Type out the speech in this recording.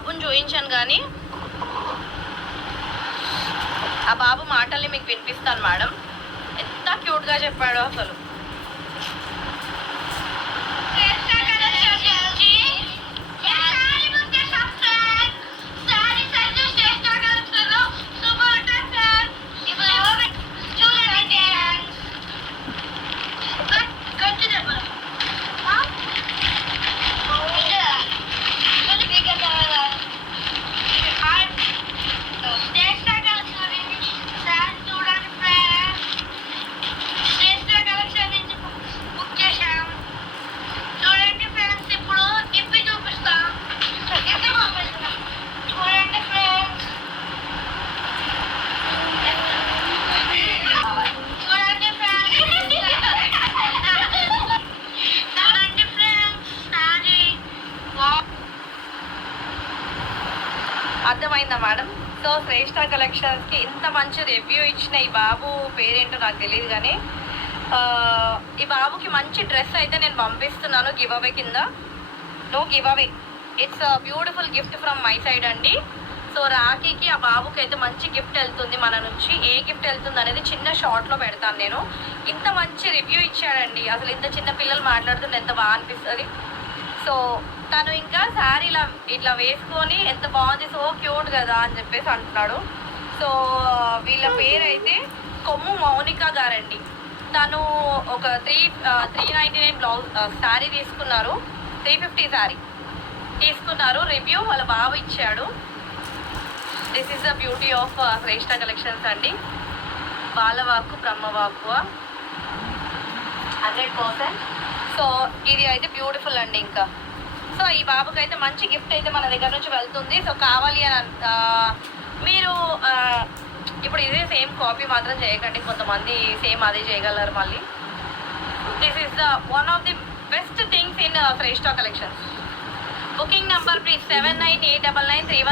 బాబుని చూపించాను కానీ ఆ బాబు మాటల్ని మీకు వినిపిస్తాను మేడం. ఎంత క్యూట్గా చెప్పాడో అసలు. అర్థమైందా మేడం? సో శ్రేష్ఠ కలెక్షన్స్కి ఇంత మంచి రివ్యూ ఇచ్చిన ఈ బాబు పేరేంటో నాకు తెలియదు కానీ ఈ బాబుకి మంచి డ్రెస్ అయితే నేను పంపిస్తున్నాను గివ్ అవే కింద. No give away, it's beautiful gift from my side అండి. సో రాఖీకి ఆ బాబుకి అయితే మంచి గిఫ్ట్ వెళ్తుంది మన నుంచి. ఏ గిఫ్ట్ వెళ్తుంది అనేది చిన్న షార్ట్లో పెడతాను నేను. ఇంత మంచి రివ్యూ ఇచ్చాడండి, అసలు ఇంత చిన్న పిల్లలు మాట్లాడుతుంటే ఎంత బాగా అనిపిస్తుంది. సో తను ఇంకా శారీ ఇట్లా వేసుకొని ఎంత బాగుంది, సో క్యూట్ కదా అని చెప్పేసి అంటున్నాడు. సో వీళ్ళ పేరు అయితే కొమ్ము మౌనిక గారండి. తను ఒక 399 బ్లౌజ్ శారీ తీసుకున్నారు, 350 శారీ తీసుకున్నారు. రివ్యూ వాళ్ళ బాబు ఇచ్చాడు. This is the beauty of Shreshtha collections అండి. బాలవాక్కు బ్రహ్మవాక్కు 100%. సో ఇది అయితే బ్యూటిఫుల్ అండి. ఇంకా సో ఈ బాబుకి అయితే మంచి గిఫ్ట్ అయితే మన దగ్గర నుంచి వెళ్తుంది. సో కావాలి అని మీరు ఇప్పుడు ఇదే సేమ్ కాపీ మాత్రం చేయకండి, కొంతమంది సేమ్ అదే చేయగలరు మళ్ళీ. This is the one of the best things in Shreshtha collections. Booking number please 798993